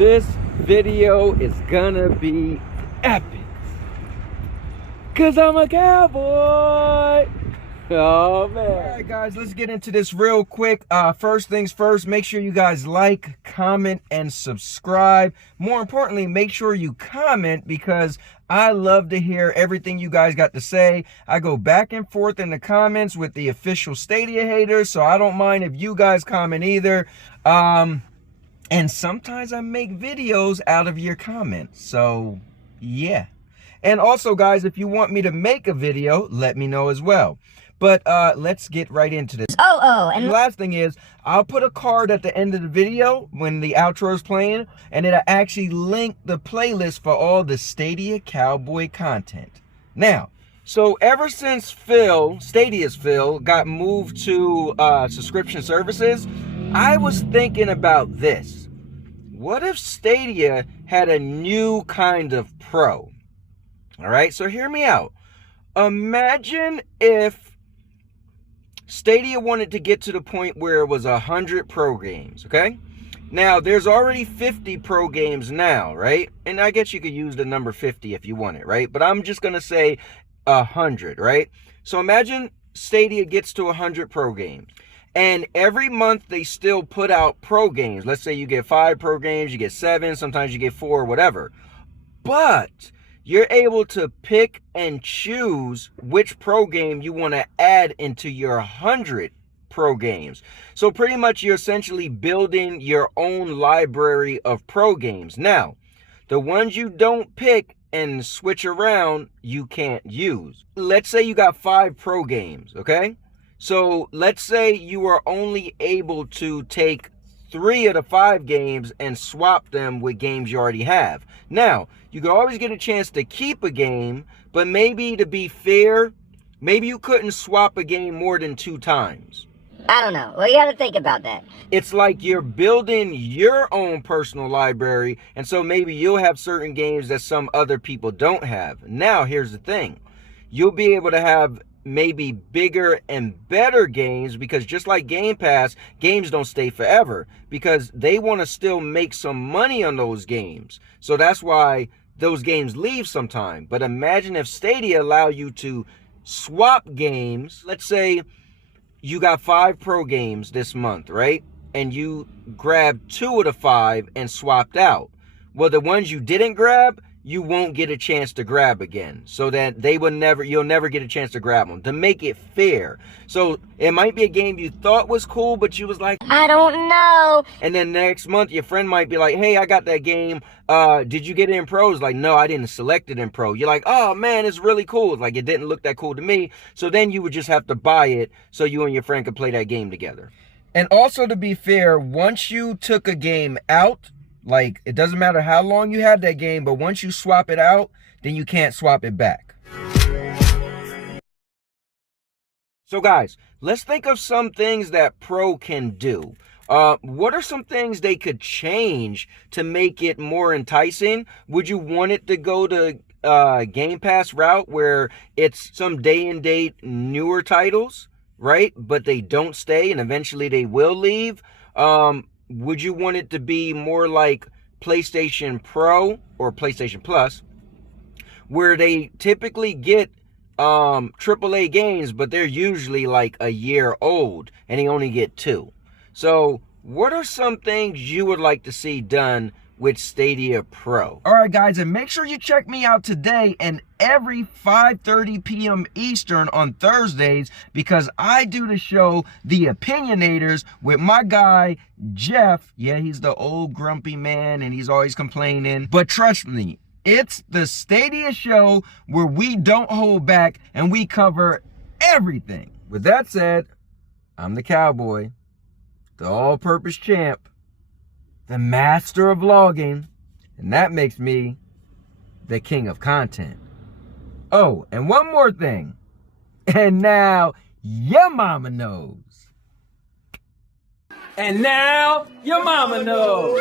This video is gonna be epic, cause I'm a cowboy. Oh man. All right guys, let's get into this real quick. First things first, make sure you guys like, comment, and subscribe. More importantly, make sure you comment, because I love to hear everything you guys got to say. I go back and forth in the comments with the official Stadia haters, so I don't mind if you guys comment either. And sometimes I make videos out of your comments, so yeah. And also guys, if you want me to make a video, let me know as well. But let's get right into this. And the last thing is, I'll put a card at the end of the video when the outro is playing, and it'll actually link the playlist for all the Stadia Cowboy content. Now, so ever since Stadia's Phil, got moved to subscription services, I was thinking about this. What if Stadia had a new kind of pro? All right, so hear me out. Imagine if Stadia wanted to get to the point where it was 100 pro games, okay? Now, there's already 50 pro games now, right? And I guess you could use the number 50 if you want it, right? But I'm just going to say 100, right? So imagine Stadia gets to 100 pro games. And every month they still put out pro games. Let's say you get 5 pro games, you get 7, sometimes you get 4, whatever. But you're able to pick and choose which pro game you want to add into your 100 pro games. So pretty much you're essentially building your own library of pro games. Now, the ones you don't pick and switch around, you can't use. Let's say you got 5 pro games, okay? So let's say you are only able to take 3 of the 5 games and swap them with games you already have. Now, you can always get a chance to keep a game, but maybe to be fair, maybe you couldn't swap a game more than 2 times. I don't know. Well, you gotta think about that. It's like you're building your own personal library, and so maybe you'll have certain games that some other people don't have. Now, here's the thing. You'll be able to have maybe bigger and better games, because just like Game Pass, games don't stay forever, because they want to still make some money on those games. So that's why those games leave sometime. But imagine if Stadia allow you to swap games. Let's say you got 5 pro games this month, right? And you grabbed 2 of the 5 and swapped out. Well, the ones you didn't grab, you won't get a chance to grab again, so that you'll never get a chance to grab them, to make it fair. So it might be a game you thought was cool, but you was like, I don't know. And then next month your friend might be like, hey, I got that game, did you get it in pro? It's like, no, I didn't select it in pro. You're like, oh man, it's really cool. It's like, it didn't look that cool to me. So then you would just have to buy it so you and your friend could play that game together. And also, to be fair, once you took a game out, like, it doesn't matter how long you had that game, but once you swap it out, then you can't swap it back. So guys, let's think of some things that Pro can do. What are some things they could change to make it more enticing? Would you want it to go to Game Pass route, where it's some day and date newer titles, right? But they don't stay and eventually they will leave. Would you want it to be more like PlayStation Pro or PlayStation Plus, where they typically get AAA games, but they're usually like a year old and they only get 2? So what are some things you would like to see done with Stadia Pro? All right, guys, and make sure you check me out today and every 5:30 p.m. Eastern on Thursdays, because I do the show The Opinionators with my guy Jeff. Yeah, he's the old grumpy man and he's always complaining, but trust me, it's the Stadia show where we don't hold back and we cover everything. With that said, I'm the cowboy, the all-purpose champ, the master of vlogging, and that makes me the king of content. Oh, and one more thing. And now, your mama knows. And now, your mama knows.